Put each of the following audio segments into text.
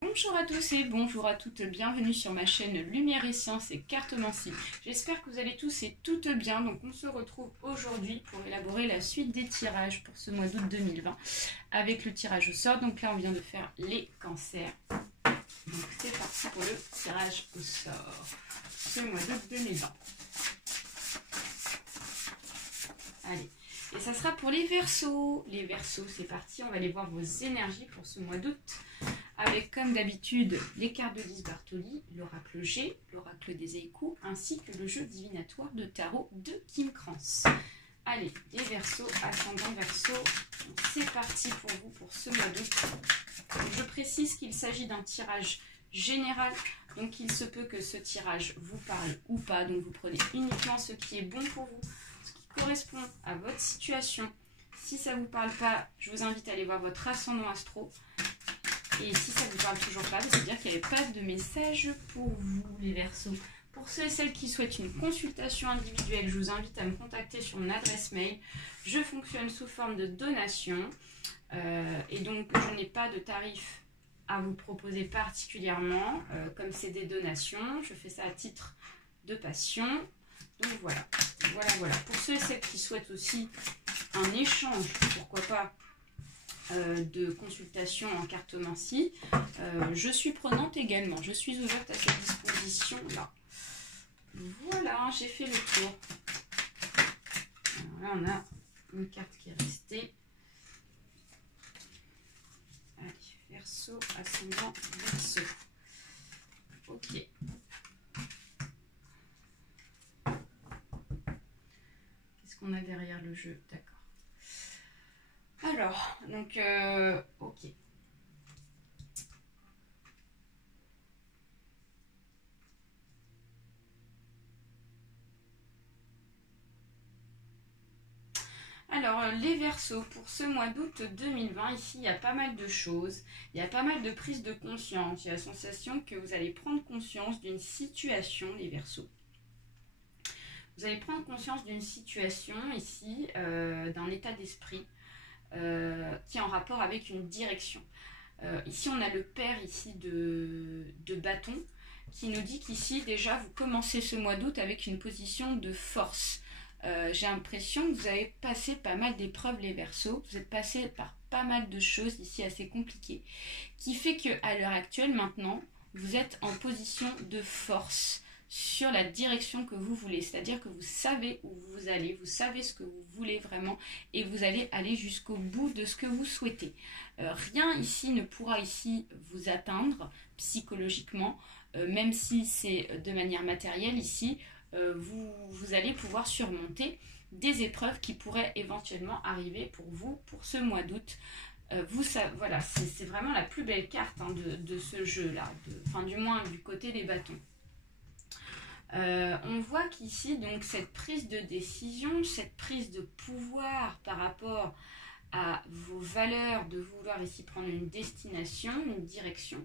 Bonjour à tous et bonjour à toutes, bienvenue sur ma chaîne Lumière et Sciences et Cartomancie. J'espère que vous allez tous et toutes bien. Donc on se retrouve aujourd'hui pour élaborer la suite des tirages pour ce mois d'août 2020 avec le tirage au sort. Donc là on vient de faire les cancers. Donc c'est parti pour le tirage au sort ce mois d'août 2020. Allez, et ça sera pour les Verseaux. Les Verseaux, c'est parti, on va aller voir vos énergies pour ce mois d'août. Avec comme d'habitude les cartes de Lise Bartoli, l'oracle G, l'oracle des Échos, ainsi que le jeu divinatoire de tarot de Kim Krans. Allez, les Verseaux, ascendant Verseau, c'est parti pour vous pour ce mois d'août. Je précise qu'il s'agit d'un tirage général, donc il se peut que ce tirage vous parle ou pas, donc vous prenez uniquement ce qui est bon pour vous, ce qui correspond à votre situation. Si ça ne vous parle pas, je vous invite à aller voir votre ascendant astro. Et si ça ne vous parle toujours pas, c'est-à-dire qu'il n'y avait pas de message pour vous, les Verseaux. Pour ceux et celles qui souhaitent une consultation individuelle, je vous invite à me contacter sur mon adresse mail. Je fonctionne sous forme de donation. Et donc, je n'ai pas de tarif à vous proposer particulièrement. Comme c'est des donations, je fais ça à titre de passion. Donc voilà. Pour ceux et celles qui souhaitent aussi un échange, pourquoi pas, de consultation en cartomancie, je suis prenante également, je suis ouverte à cette disposition là. Voilà, j'ai fait le tour. Alors là on a une carte qui est restée. Allez, Verseau, ascendant Verseau. Ok, qu'est-ce qu'on a derrière le jeu? D'accord. Alors, donc, ok. Alors, les Verseaux, pour ce mois d'août 2020, ici, il y a pas mal de choses. Il y a pas mal de prise de conscience. Il y a la sensation que vous allez prendre conscience d'une situation, les Verseaux. Vous allez prendre conscience d'une situation, ici, d'un état d'esprit qui est en rapport avec une direction. Ici, on a le père ici de bâton qui nous dit qu'ici, déjà, vous commencez ce mois d'août avec une position de force. J'ai l'impression que vous avez passé pas mal d'épreuves, les Verseaux. Vous êtes passé par pas mal de choses ici assez compliquées, qui fait qu'à l'heure actuelle, maintenant, vous êtes en position de force sur la direction que vous voulez. C'est-à-dire que vous savez où vous allez, vous savez ce que vous voulez vraiment et vous allez aller jusqu'au bout de ce que vous souhaitez. Rien ici ne pourra ici vous atteindre psychologiquement, même si c'est de manière matérielle ici. Vous allez pouvoir surmonter des épreuves qui pourraient éventuellement arriver pour vous pour ce mois d'août. Voilà, c'est vraiment la plus belle carte hein, de ce jeu-là, enfin du moins du côté des bâtons. On voit qu'ici, donc, cette prise de décision, cette prise de pouvoir par rapport à vos valeurs, de vouloir ici prendre une destination, une direction,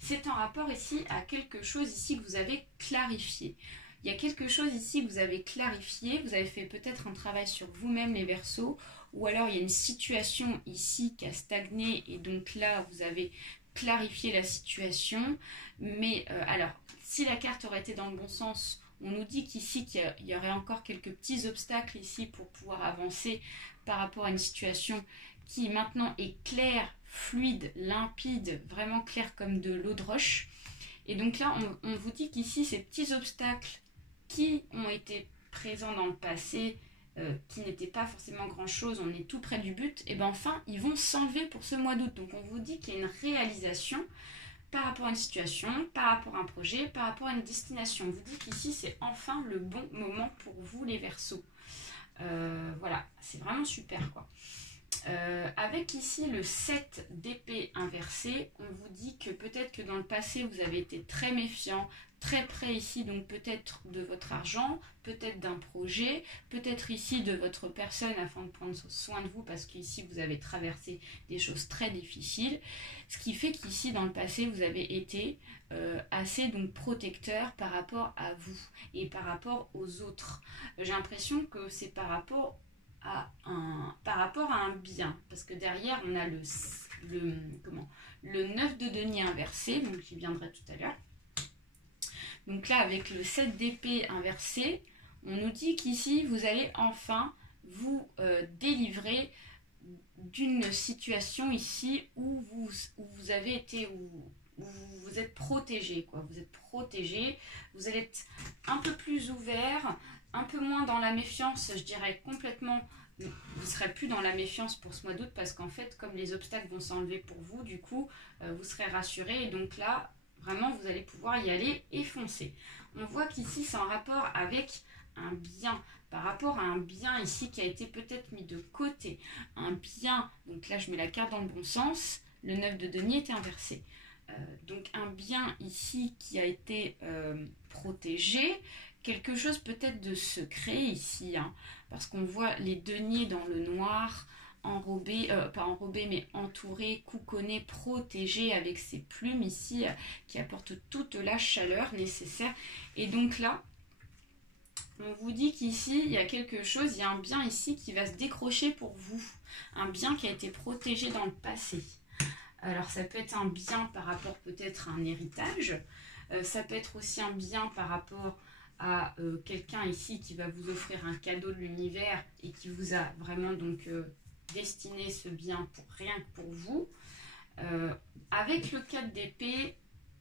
c'est en rapport ici à quelque chose ici que vous avez clarifié. Il y a quelque chose ici que vous avez clarifié, vous avez fait peut-être un travail sur vous-même les Verseaux, ou alors il y a une situation ici qui a stagné et donc là vous avez clarifié la situation. Mais alors, si la carte aurait été dans le bon sens, on nous dit qu'ici qu'il y aurait encore quelques petits obstacles ici pour pouvoir avancer par rapport à une situation qui maintenant est claire, fluide, limpide, vraiment claire comme de l'eau de roche. Et donc là, on vous dit qu'ici, ces petits obstacles qui ont été présents dans le passé, qui n'étaient pas forcément grand-chose, on est tout près du but, et bien enfin, ils vont s'enlever pour ce mois d'août. Donc on vous dit qu'il y a une réalisation par rapport à une situation, par rapport à un projet, par rapport à une destination. On vous dit qu'ici, c'est enfin le bon moment pour vous, les Verseaux. Voilà, c'est vraiment super, quoi. Avec ici le 7 d'épée inversé, on vous dit que peut-être que dans le passé vous avez été très méfiant, très près ici, donc peut-être de votre argent, peut-être d'un projet, peut-être ici de votre personne afin de prendre soin de vous parce qu'ici vous avez traversé des choses très difficiles, ce qui fait qu'ici dans le passé vous avez été assez donc protecteur par rapport à vous et par rapport aux autres. J'ai l'impression que c'est par rapport à un bien, parce que derrière on a le le 9 de denier inversé, donc j'y viendrai tout à l'heure. Donc là, avec le 7 d'épée inversé, on nous dit qu'ici, vous allez enfin vous délivrer d'une situation ici où vous avez été, où vous êtes protégé, quoi. Vous êtes protégé, vous allez être un peu plus ouvert, un peu moins dans la méfiance, je dirais complètement. Vous ne serez plus dans la méfiance pour ce mois d'août parce qu'en fait, comme les obstacles vont s'enlever pour vous, du coup, vous serez rassuré. Et donc là, vraiment, vous allez pouvoir y aller et foncer. On voit qu'ici, c'est en rapport avec un bien, par rapport à un bien ici qui a été peut-être mis de côté. Un bien, donc là, je mets la carte dans le bon sens, le 9 de denier était inversé. Donc un bien ici qui a été protégé, quelque chose peut-être de secret ici, hein, parce qu'on voit les deniers dans le noir, enrobés, pas enrobés mais entourés, couconnés, protégés avec ces plumes ici qui apportent toute la chaleur nécessaire. Et donc là, on vous dit qu'ici, il y a quelque chose, il y a un bien ici qui va se décrocher pour vous, un bien qui a été protégé dans le passé. Alors ça peut être un bien par rapport peut-être à un héritage, ça peut être aussi un bien par rapport à quelqu'un ici qui va vous offrir un cadeau de l'univers et qui vous a vraiment donc destiné ce bien pour rien que pour vous. Avec le 4 d'épée,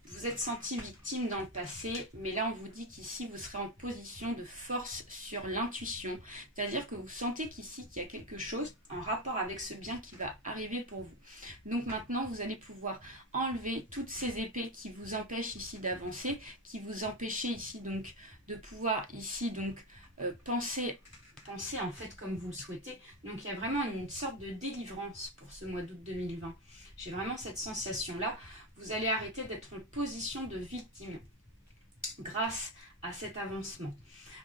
vous êtes senti victime dans le passé, mais là on vous dit qu'ici vous serez en position de force sur l'intuition, c'est-à-dire que vous sentez qu'ici qu'il y a quelque chose en rapport avec ce bien qui va arriver pour vous. Donc maintenant vous allez pouvoir enlever toutes ces épées qui vous empêchent ici d'avancer, qui vous empêchent ici donc de pouvoir ici donc penser en fait comme vous le souhaitez. Donc il y a vraiment une sorte de délivrance pour ce mois d'août 2020. J'ai vraiment cette sensation-là. Vous allez arrêter d'être en position de victime grâce à cet avancement.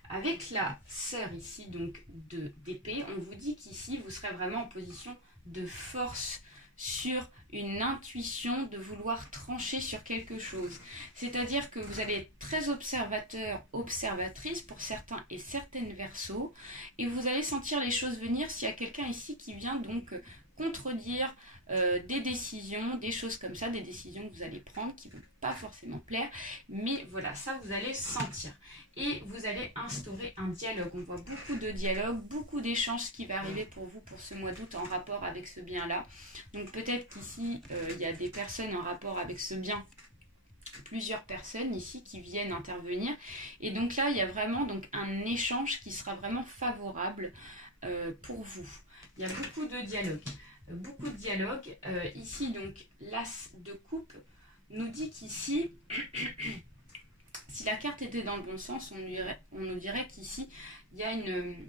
Avec la sœur ici, donc d'épée, on vous dit qu'ici, vous serez vraiment en position de force sur une intuition de vouloir trancher sur quelque chose. C'est-à-dire que vous allez être très observateur, observatrice pour certains et certaines Verseaux, et vous allez sentir les choses venir s'il y a quelqu'un ici qui vient donc contredire des décisions, des choses comme ça, des décisions que vous allez prendre qui ne vont pas forcément plaire, mais voilà, ça vous allez sentir. Et vous allez instaurer un dialogue. On voit beaucoup de dialogue, beaucoup d'échanges qui va arriver pour vous pour ce mois d'août en rapport avec ce bien-là. Donc peut-être qu'ici, il y a des personnes en rapport avec ce bien, plusieurs personnes ici qui viennent intervenir. Et donc là, il y a vraiment donc, un échange qui sera vraiment favorable pour vous. Il y a beaucoup de dialogue. Beaucoup de dialogue. Ici, donc, l'as de coupe nous dit qu'ici, si la carte était dans le bon sens, on nous dirait qu'ici, il y a une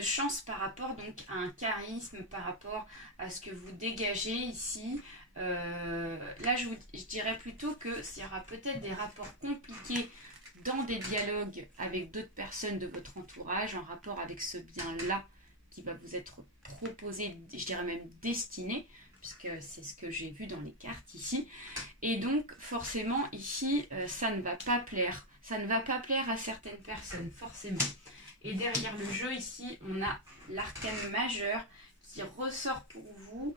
chance par rapport donc, à un charisme, par rapport à ce que vous dégagez ici. Là, je dirais plutôt que s'il y aura peut-être des rapports compliqués dans des dialogues avec d'autres personnes de votre entourage, en rapport avec ce bien-là, qui va vous être proposé, je dirais même destiné, puisque c'est ce que j'ai vu dans les cartes ici. Et donc, forcément, ici, ça ne va pas plaire. Ça ne va pas plaire à certaines personnes, forcément. Et derrière le jeu, ici, on a l'arcane majeur qui ressort pour vous.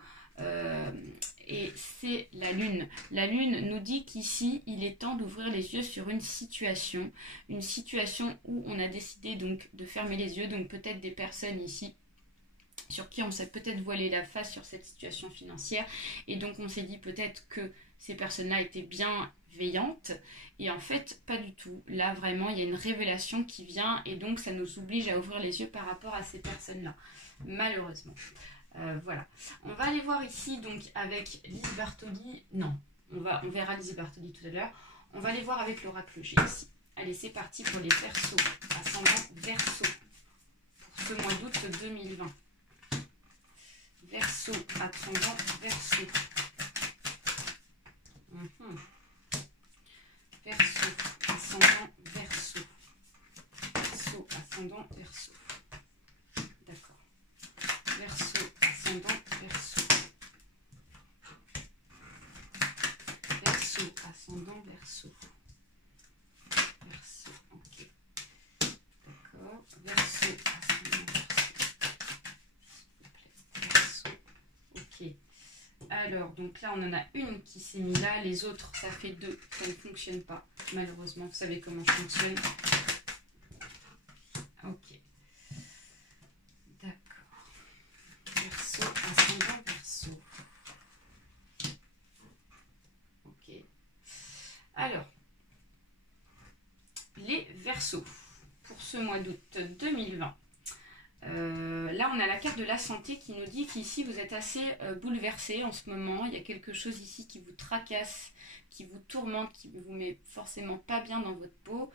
Et c'est la lune. La lune nous dit qu'ici, il est temps d'ouvrir les yeux sur une situation où on a décidé donc de fermer les yeux. Donc peut-être des personnes ici sur qui on s'est peut-être voilé la face sur cette situation financière. Et donc on s'est dit peut-être que ces personnes-là étaient bienveillantes. Et en fait, pas du tout. Là, vraiment, il y a une révélation qui vient. Et donc, ça nous oblige à ouvrir les yeux par rapport à ces personnes-là. Malheureusement. Voilà. On va aller voir ici, donc, avec Lise Bartoli. Non, on verra Lise Bartoli tout à l'heure. On va aller voir avec l'oracle G ici. Allez, c'est parti pour les Verseaux. Ascendant Verseau. Pour ce mois d'août 2020. Verseau, ascendant Verseau. Verseau, ascendant Verseau. Verseau, ascendant Verseau. D'accord. Verseau, ascendant Verseau. Verseau, ascendant Verseau. Verseau, ok. D'accord. Verseau, ascendant Verseau. S'il vous plaît. Verseau, ok. Alors, donc là, on en a une qui s'est mise là. Les autres, ça fait 2. Ça ne fonctionne pas. Malheureusement, vous savez comment je fonctionne. Ok. D'accord. Verseau, ascendant, Verseau. Ok. Alors, les Verseaux pour ce mois d'août 2020. Là, on a la carte de la santé qui nous dit qu'ici, vous êtes assez bouleversé en ce moment. Il y a quelque chose ici qui vous tracasse, qui vous tourmente, qui ne vous met forcément pas bien dans votre peau.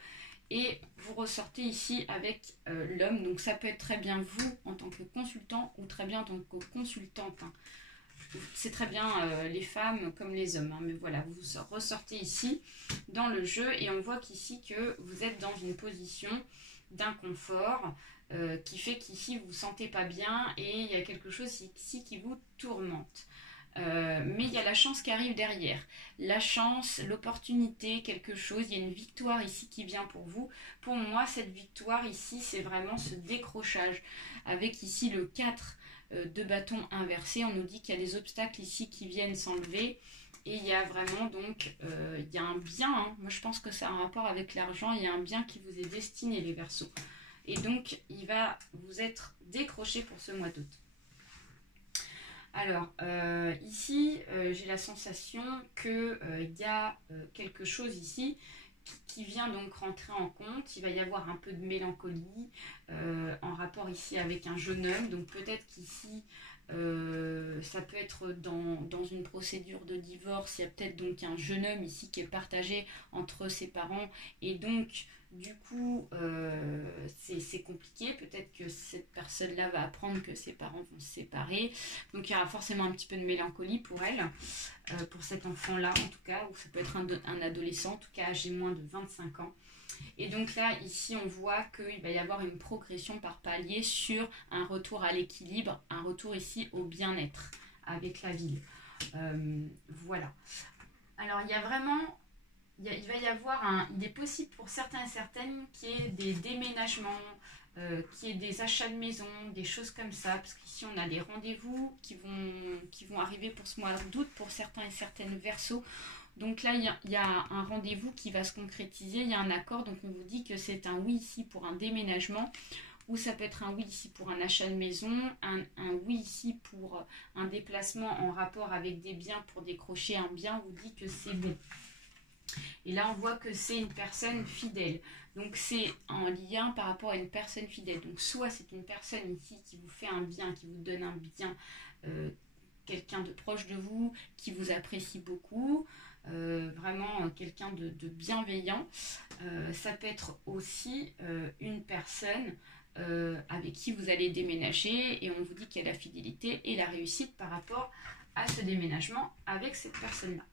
Et vous ressortez ici avec l'homme. Donc, ça peut être très bien vous en tant que consultant ou très bien en tant que consultante. Hein. C'est très bien les femmes comme les hommes. Hein. Mais voilà, vous ressortez ici dans le jeu. Et on voit qu'ici, que vous êtes dans une position d'inconfort. Qui fait qu'ici vous ne vous sentez pas bien et il y a quelque chose ici qui vous tourmente. Mais il y a la chance qui arrive derrière. La chance, l'opportunité, quelque chose, il y a une victoire ici qui vient pour vous. Pour moi, cette victoire ici, c'est vraiment ce décrochage. Avec ici le 4 de bâton inversé, on nous dit qu'il y a des obstacles ici qui viennent s'enlever. Et il y a vraiment donc, il y a un bien, hein. Moi je pense que ça a un rapport avec l'argent, il y a un bien qui vous est destiné les Verseaux. Et donc, il va vous être décroché pour ce mois d'août. Alors, ici, j'ai la sensation qu'il y a quelque chose ici qui vient donc rentrer en compte. Il va y avoir un peu de mélancolie en rapport ici avec un jeune homme. Donc, peut-être qu'ici, ça peut être dans une procédure de divorce. Il y a peut-être donc un jeune homme ici qui est partagé entre ses parents. Et donc, du coup, c'est compliqué. Peut-être que cette personne-là va apprendre que ses parents vont se séparer. Donc, il y aura forcément un petit peu de mélancolie pour elle, pour cet enfant-là en tout cas, ou ça peut être un adolescent, en tout cas âgé moins de 25 ans. Et donc là, ici, on voit qu'il va y avoir une progression par palier sur un retour à l'équilibre, un retour ici au bien-être avec la ville. Voilà. Alors, il y a vraiment... Il va y avoir il est possible pour certains et certaines qu'il y ait des déménagements, qu'il y ait des achats de maison, des choses comme ça, parce qu'ici on a des rendez-vous qui vont arriver pour ce mois d'août pour certains et certaines Verseaux. Donc là, il y a un rendez-vous qui va se concrétiser, il y a un accord, donc on vous dit que c'est un oui ici pour un déménagement, ou ça peut être un oui ici pour un achat de maison, un oui ici pour un déplacement en rapport avec des biens pour décrocher un bien, on vous dit que c'est bon. Et là, on voit que c'est une personne fidèle. Donc, c'est en lien par rapport à une personne fidèle. Donc, soit c'est une personne ici qui vous fait un bien, qui vous donne un bien, quelqu'un de proche de vous, qui vous apprécie beaucoup, vraiment quelqu'un de bienveillant. Ça peut être aussi une personne avec qui vous allez déménager et on vous dit qu'il y a la fidélité et la réussite par rapport à ce déménagement avec cette personne-là.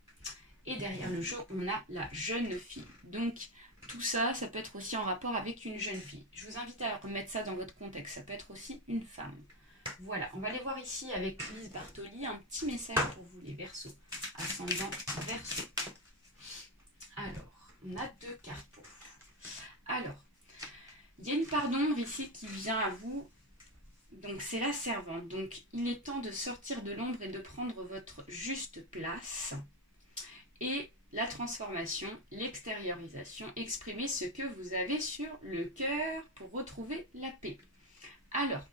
Et derrière le jeu, on a la jeune fille. Donc, tout ça, ça peut être aussi en rapport avec une jeune fille. Je vous invite à remettre ça dans votre contexte. Ça peut être aussi une femme. Voilà, on va aller voir ici avec Lise Bartoli un petit message pour vous, les Verseaux. Ascendant Verseau. Alors, on a 2 cartes pour vous. Alors, il y a une part d'ombre ici qui vient à vous. Donc, c'est la servante. Donc, il est temps de sortir de l'ombre et de prendre votre juste place. Et la transformation, l'extériorisation, exprimer ce que vous avez sur le cœur pour retrouver la paix. Alors,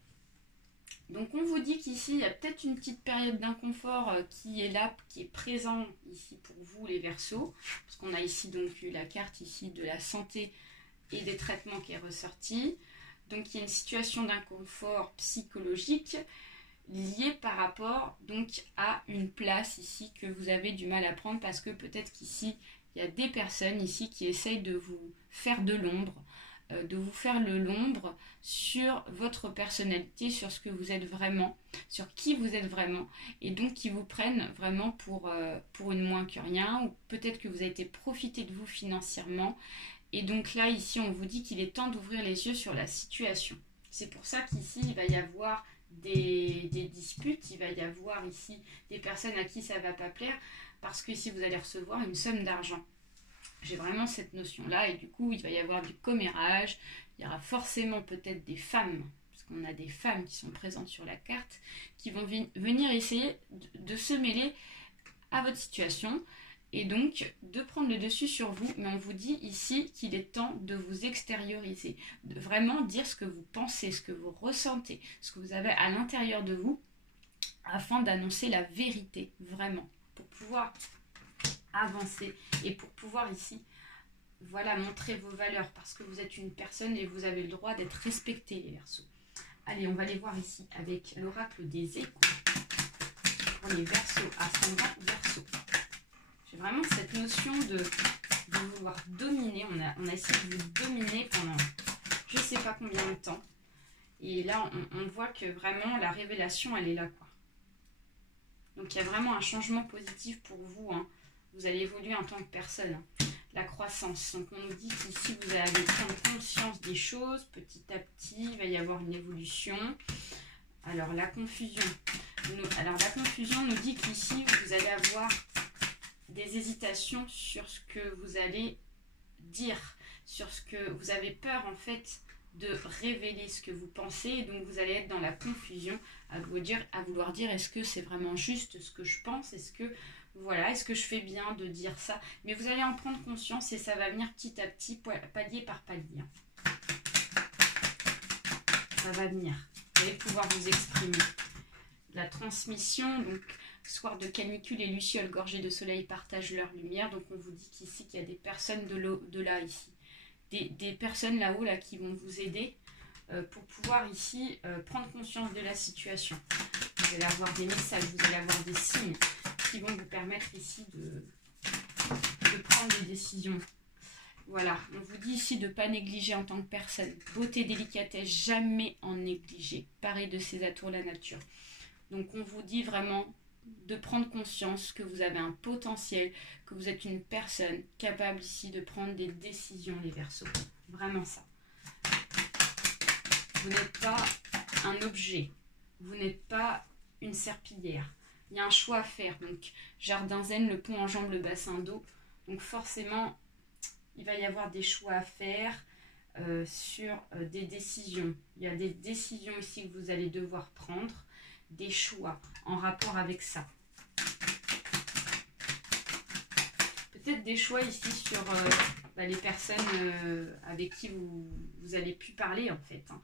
donc on vous dit qu'ici, il y a peut-être une petite période d'inconfort qui est là, qui est présent ici pour vous les Verseaux, parce qu'on a ici donc eu la carte ici de la santé et des traitements qui est ressortie. Donc il y a une situation d'inconfort psychologique lié par rapport donc à une place ici que vous avez du mal à prendre parce que peut-être qu'ici il y a des personnes ici qui essayent de vous faire de l'ombre, de vous faire l'ombre sur votre personnalité, sur ce que vous êtes vraiment, sur qui vous êtes vraiment et donc qui vous prennent vraiment pour une moins que rien ou peut-être que vous avez été profité de vous financièrement et donc là ici on vous dit qu'il est temps d'ouvrir les yeux sur la situation. C'est pour ça qu'ici il va y avoir des disputes, il va y avoir ici des personnes à qui ça ne va pas plaire parce que ici vous allez recevoir une somme d'argent. J'ai vraiment cette notion-là et du coup il va y avoir du commérage, il y aura forcément peut-être des femmes, parce qu'on a des femmes qui sont présentes sur la carte, qui vont venir essayer de se mêler à votre situation et donc de prendre le dessus sur vous. Mais on vous dit ici qu'il est temps de vous extérioriser, de vraiment dire ce que vous pensez, ce que vous ressentez, ce que vous avez à l'intérieur de vous, afin d'annoncer la vérité, vraiment, pour pouvoir avancer et pour pouvoir ici, voilà, montrer vos valeurs, parce que vous êtes une personne et vous avez le droit d'être respecté, les Verseaux. Allez, on va les voir ici avec l'oracle des échos pour les Verseaux, ascendant Verseau. J'ai vraiment cette notion de vouloir dominer. On a essayé de vous dominer pendant je ne sais pas combien de temps. Et là, on voit que vraiment la révélation, elle est là, quoi. Donc, il y a vraiment un changement positif pour vous, hein. Vous allez évoluer en tant que personne. La croissance. Donc, on nous dit qu'ici, vous allez prendre conscience des choses. Petit à petit, il va y avoir une évolution. Alors, la confusion. La confusion nous dit qu'ici, vous allez avoir des hésitations sur ce que vous allez dire, sur ce que vous avez peur, en fait, de révéler ce que vous pensez. Et donc, vous allez être dans la confusion à vouloir dire est-ce que c'est vraiment juste ce que je pense, est-ce que je fais bien de dire ça, mais vous allez en prendre conscience et ça va venir petit à petit, palier par palier. Ça va venir, vous allez pouvoir vous exprimer. La transmission, donc soir de canicule et lucioles gorgées de soleil partagent leur lumière. Donc on vous dit qu'ici qu'il y a des personnes de là ici, des personnes là-haut là qui vont vous aider pour pouvoir ici prendre conscience de la situation. Vous allez avoir des messages, vous allez avoir des signes qui vont vous permettre ici de prendre des décisions. Voilà, on vous dit ici de ne pas négliger en tant que personne. Beauté, délicatesse, jamais en négliger. Pareil de ces atours la nature. Donc on vous dit vraiment de prendre conscience que vous avez un potentiel, que vous êtes une personne capable ici de prendre des décisions, les Verseaux. Vraiment ça. Vous n'êtes pas un objet, vous n'êtes pas une serpillière. Il y a un choix à faire. Donc, jardin zen, le pont enjambe le bassin d'eau. Donc, forcément, il va y avoir des choix à faire sur des décisions. Il y a des décisions ici que vous allez devoir prendre, des choix en rapport avec ça. Peut-être des choix ici sur les personnes avec qui vous allez plus parler, en fait, hein.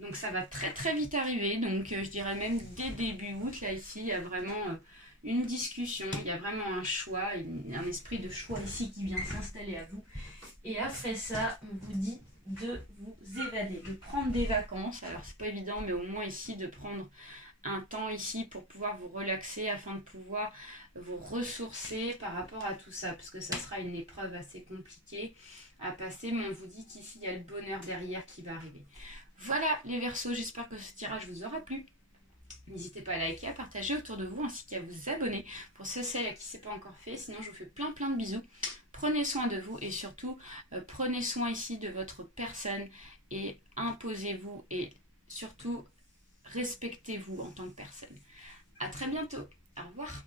Donc ça va très très vite arriver, donc je dirais même dès début août, là ici, il y a vraiment une discussion, il y a vraiment un choix, un esprit de choix ici qui vient s'installer à vous. Et après ça, on vous dit de vous évader, de prendre des vacances. Alors c'est pas évident, mais au moins ici de prendre un temps ici pour pouvoir vous relaxer afin de pouvoir vous ressourcer par rapport à tout ça, parce que ça sera une épreuve assez compliquée à passer, mais on vous dit qu'ici il y a le bonheur derrière qui va arriver. Voilà les Verseaux, j'espère que ce tirage vous aura plu. N'hésitez pas à liker, à partager autour de vous, ainsi qu'à vous abonner pour ceux et celles à qui ce n'est pas encore fait. Sinon, je vous fais plein de bisous. Prenez soin de vous et surtout, prenez soin ici de votre personne et imposez-vous et surtout, respectez-vous en tant que personne. À très bientôt. Au revoir.